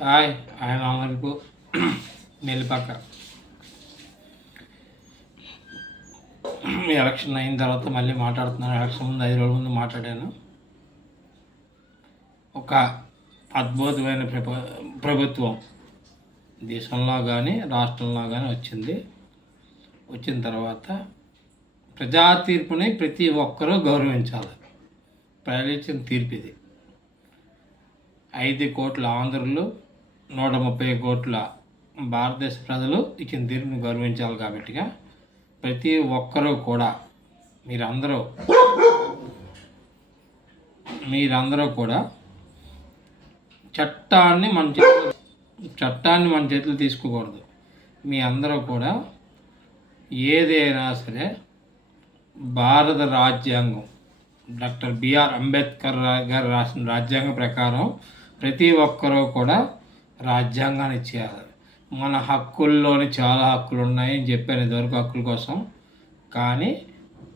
Hi ఆయన అమర్పు నిలిపాక election అయిన తర్వాత మళ్ళీ మాట్లాడుతున్నాను. ఎలక్షన్ ముందు ఐదు రోజుల ముందు మాట్లాడాను. ఒక అద్భుతమైన ప్రభు ప్రభుత్వం దేశంలో కానీ రాష్ట్రంలో కానీ వచ్చింది. వచ్చిన తర్వాత ప్రజా తీర్పుని ప్రతి ఒక్కరూ గౌరవించాలి. ప్రజలు ఇచ్చిన తీర్పు ఇది. ఐదు కోట్ల ఆంధ్రులు నూట ముప్పై కోట్ల భారతదేశ ప్రజలు ఇచ్చిన తీర్పును గౌరవించాలి కాబట్టిగా ప్రతి ఒక్కరూ కూడా మీరందరూ మీరందరూ కూడా చట్టాన్ని మన చేతులు చట్టాన్ని మన చేతులు తీసుకోకూడదు. మీ అందరూ కూడా ఏదైనా సరే భారత రాజ్యాంగం డాక్టర్ బిఆర్ అంబేద్కర్ గారు రాసిన రాజ్యాంగం ప్రకారం ప్రతి ఒక్కరూ కూడా రాజ్యాంగాన్ని ఇచ్చేయాలి. మన హక్కుల్లోని చాలా హక్కులు ఉన్నాయి అని చెప్పాను ఇదివరకు హక్కుల కోసం. కానీ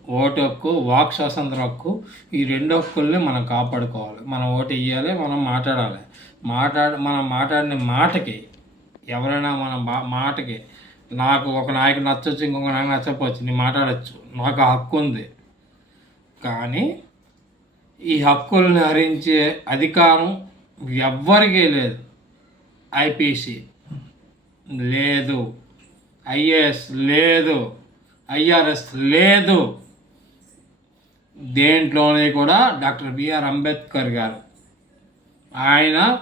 ఓటు హక్కు వాక్ స్వాతంత్ర హక్కు ఈ రెండు హక్కుల్ని మనం కాపాడుకోవాలి. మనం ఓటు వేయాలి మనం మాట్లాడాలి. మాట్లాడ మనం మాట్లాడిన మాటకి ఎవరైనా మన మా మాటకి నాకు ఒక నాయకు నచ్చవచ్చు ఇంకొక నాయకు నచ్చకపోవచ్చు నేను మాట్లాడచ్చు. నాకు ఆ హక్కు ఉంది. కానీ ఈ హక్కుల్ని హరించే అధికారం ఎవ్వరికీ లేదు. ఐపీసీ. లేదు. ఐఏఎస్ లేదు. ఐఆర్ఎస్ లేదు. దేంట్లోనే కూడా డాక్టర్ బిఆర్ అంబేద్కర్ గారు. ఆయన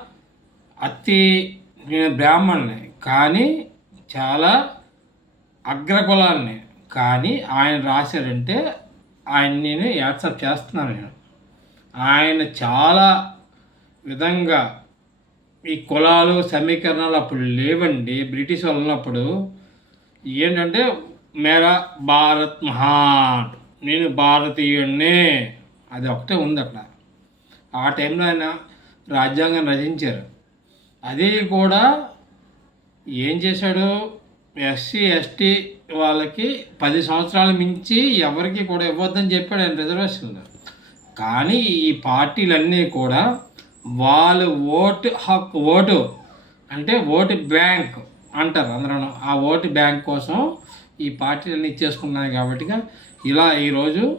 అతి నేను బ్రాహ్మణ్ణి కానీ చాలా అగ్రకులాన్ని కానీ ఆయన రాశారంటే ఆయన నేను యాక్సెప్ట్ చేస్తున్నాను నేను. ఆయన చాలా విధంగా ఈ కులాలు సమీకరణాలు అప్పుడు లేవండి. బ్రిటిష్ వాళ్ళు ఉన్నప్పుడు ఏంటంటే మేరా భారత్ మహాన్ నేను భారతీయుడినే అది ఒకటే ఉంది అక్కడ. ఆ టైంలో ఆయన రాజ్యాంగం రచించారు. అది కూడా ఏం చేశాడు? ఎస్సీ ఎస్టీ వాళ్ళకి పది సంవత్సరాల మించి ఎవరికి కూడా ఇవ్వద్దని చెప్పాడు ఆయన రిజర్వేషన్ కానీ ఈ పార్టీలన్నీ కూడా వాళ్ళు ఓటు హక్కు ఓటు అంటే ఓటు బ్యాంక్ అంటారు అందరూ ఆ ఓటు బ్యాంక్ కోసం ఈ పార్టీలన్నీ ఇచ్చేసుకున్నాయి కాబట్టి ఇలా ఈరోజు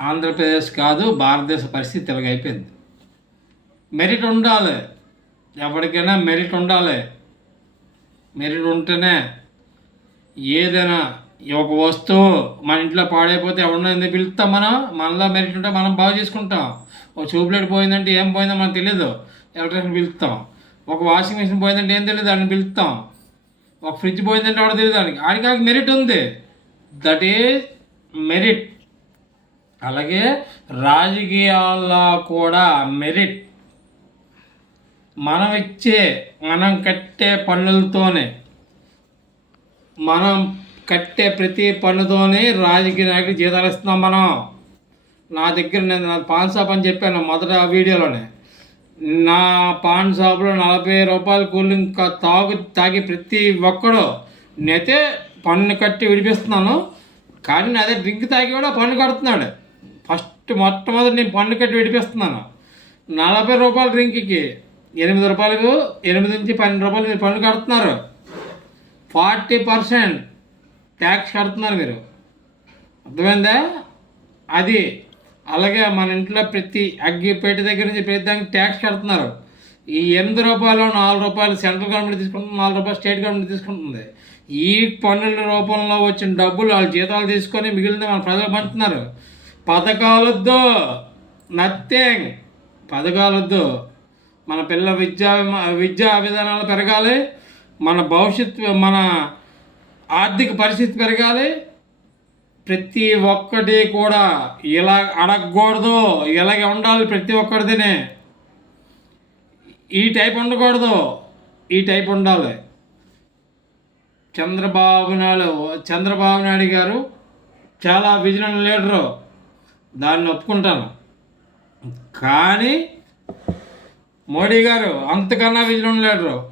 ఆంధ్రప్రదేశ్ కాదు భారతదేశ పరిస్థితి ఇలాగైపోయింది మెరిట్ ఉండాలి. ఎవరికైనా మెరిట్ ఉండాలి. మెరిట్ ఉంటేనే ఏదైనా ఒక వస్తువు మన ఇంట్లో పాడైపోతే ఎవరినో ఎందుకు పిలుస్తాం మనం? మనలో మెరిట్ ఉంటే మనం బాగు చేసుకుంటాం. ఒక ట్యూబ్లైట్ పోయిందంటే ఏం పోయిందో మనకు తెలియదు ఎలక్ట్రిషన్ పిలుస్తాం? ఒక వాషింగ్ మిషన్ పోయిందంటే ఏం తెలియదు దాన్ని పిలుస్తాం. ఒక ఫ్రిడ్జ్ పోయిందంటే ఆవిడ తెలియదు దానికి ఆడికి ఆడికి మెరిట్ ఉంది. That is merit. అలాగే రాజకీయాల్లో కూడా మెరిట్. మనం ఇచ్చే మనం కట్టే పన్నులతోనే మనం కట్టే ప్రతి పన్నుతోనే రాజకీయ నాయకులు జీతాలు ఇస్తున్నాం మనం. నా దగ్గర నేను నా పాన్ షాప్ అని చెప్పాను మొదట వీడియోలోనే. నా పాన్ షాప్లో నలభై రూపాయలు కూల్ డ్రింక్ తాగు తాగి ప్రతి ఒక్కడు నేనైతే పన్ను కట్టి విడిపిస్తున్నాను. కానీ అదే డ్రింక్ తాగి కూడా పన్ను కడుతున్నాడు. ఫస్ట్ మొట్టమొదటి నేను పన్ను కట్టి విడిపిస్తున్నాను. నలభై రూపాయల డ్రింక్కి ఎనిమిది రూపాయలకు ఎనిమిది నుంచి పన్నెండు రూపాయలు మీరు పన్ను కడుతున్నారు. ఫార్టీ పర్సెంట్ ట్యాక్స్ కడుతున్నారు మీరు. అర్థమైందా? అది అలాగే మన ఇంట్లో ప్రతి అగ్గిపేట దగ్గర నుంచి ప్రతి దానికి ట్యాక్స్ కడుతున్నారు. ఈ ఎనిమిది రూపాయలు నాలుగు రూపాయలు సెంట్రల్ గవర్నమెంట్ తీసుకుంటుంది నాలుగు రూపాయలు స్టేట్ గవర్నమెంట్ తీసుకుంటుంది. ఈ పన్నుల రూపంలో వచ్చిన డబ్బులు వాళ్ళ జీతాలు తీసుకొని మిగిలిన మన ప్రజలు పంచుతున్నారు పథకాలొద్దు. నథింగ్ పథకాలొద్దు. మన పిల్లల విద్యా విద్యా విధానాలు పెరగాలి. మన భవిష్యత్తు మన ఆర్థిక పరిస్థితి పెరగాలి. ప్రతి ఒక్కటి కూడా ఇలా అడగకూడదు. ఇలాగే ఉండాలి ప్రతి ఒక్కరిదినే. ఈ టైప్ ఉండకూడదు. ఈ టైప్ ఉండాలి. చంద్రబాబు నాయుడు చంద్రబాబు నాయుడు గారు చాలా విజన్ లీడరు. దాన్ని ఒప్పుకుంటాను. కానీ మోడీ గారు అంతకన్నా విజన్ లీడరు.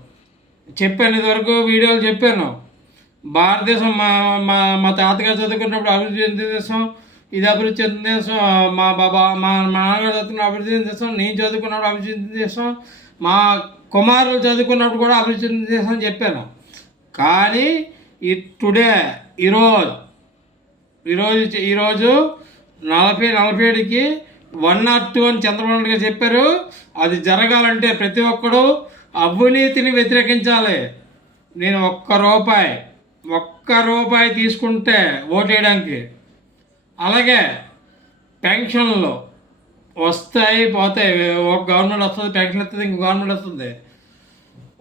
చెప్పాను ఇదివరకు వీడియోలు చెప్పాను. భారతదేశం మా మా మా తాతగారు చదువుకున్నప్పుడు అభివృద్ధి చెందిన దేశం ఇది అభివృద్ధి చెందిన దేశం మా బాబా మా మా నాన్నగారు చదువుకున్న అభివృద్ధి చెందిన దేశం నేను చదువుకున్నప్పుడు అభివృద్ధి చెందిన దేశం మా కుమారులు చదువుకున్నప్పుడు కూడా అభివృద్ధి చెందేసని చెప్పాను. కానీ ఈ టుడే ఈరోజు ఈరోజు ఈరోజు నలభై నలభై ఏడుకి వన్ నాట్ టూ అని చంద్రబాబు నాయుడు గారు చెప్పారు. అది జరగాలంటే ప్రతి ఒక్కడు అవినీతిని వ్యతిరేకించాలి. నేను ఒక్క రూపాయి ఒక్క రూపాయి తీసుకుంటే ఓటేయడానికి. అలాగే పెన్షన్లు వస్తాయి పోతాయి. ఒక గవర్నమెంట్ వస్తుంది పెన్షన్ వస్తుంది ఇంకో గవర్నమెంట్ వస్తుంది.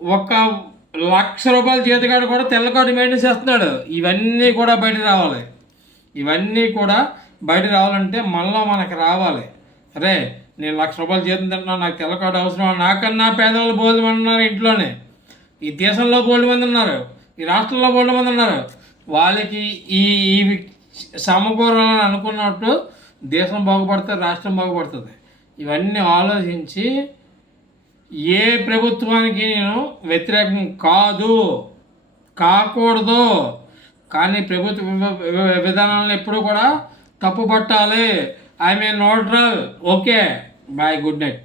ఒక లక్ష రూపాయల చేతికాడు కూడా తెల్లకాడు మెయింటెన్స్ చేస్తున్నాడు. ఇవన్నీ కూడా బయట రావాలి. ఇవన్నీ కూడా బయట రావాలంటే మళ్ళీ మనకు రావాలి. అరే నేను లక్ష రూపాయలు జీతం తింటున్నాను నాకు తెల్లకాడు అవసరం నాకన్నా పేదవాళ్ళు బోల్డ్ మంది ఉన్నారు ఇంట్లోనే. ఈ దేశంలో బోల్డ్ మంది ఉన్నారు. ఈ రాష్ట్రంలో బోల్డ్ మంది ఉన్నారు. వాళ్ళకి ఈ ఈ సమకూరాలని అనుకున్నట్టు దేశం బాగుపడుతుంది రాష్ట్రం బాగుపడుతుంది. ఇవన్నీ ఆలోచించి ఏ ప్రభుత్వానికి నేను వ్యతిరేకం కాదు. కాకూడదు. కానీ ప్రభుత్వ విధానాలను ఎప్పుడూ కూడా తప్పు పట్టాలి I mean neutral okay. Bye good night.